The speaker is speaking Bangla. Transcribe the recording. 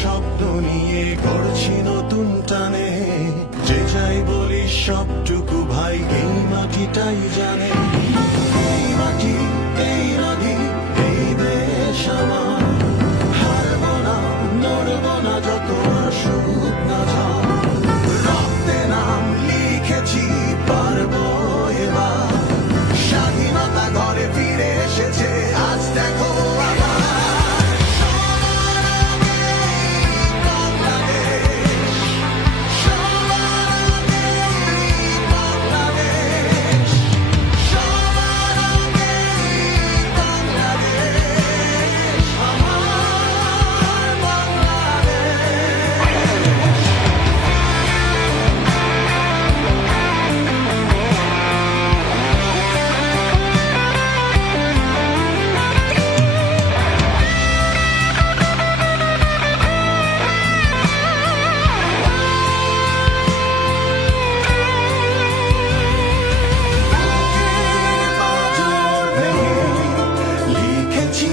শব্দ নিয়ে গড়ছি নতুন টানে, যে যাই বলিস সবটুকু ভাই এই মাটিটাই জানে। এই মাটি, এই নদী, এই দেশ আমার, হারবো না, নড়বো না যত আসুক না ঝড়। রক্তে নাম লিখেছি, পারবো এবার, স্বাধীনতা ঘরে ফিরে এসেছে আজ দেখো আমার। লিখেছি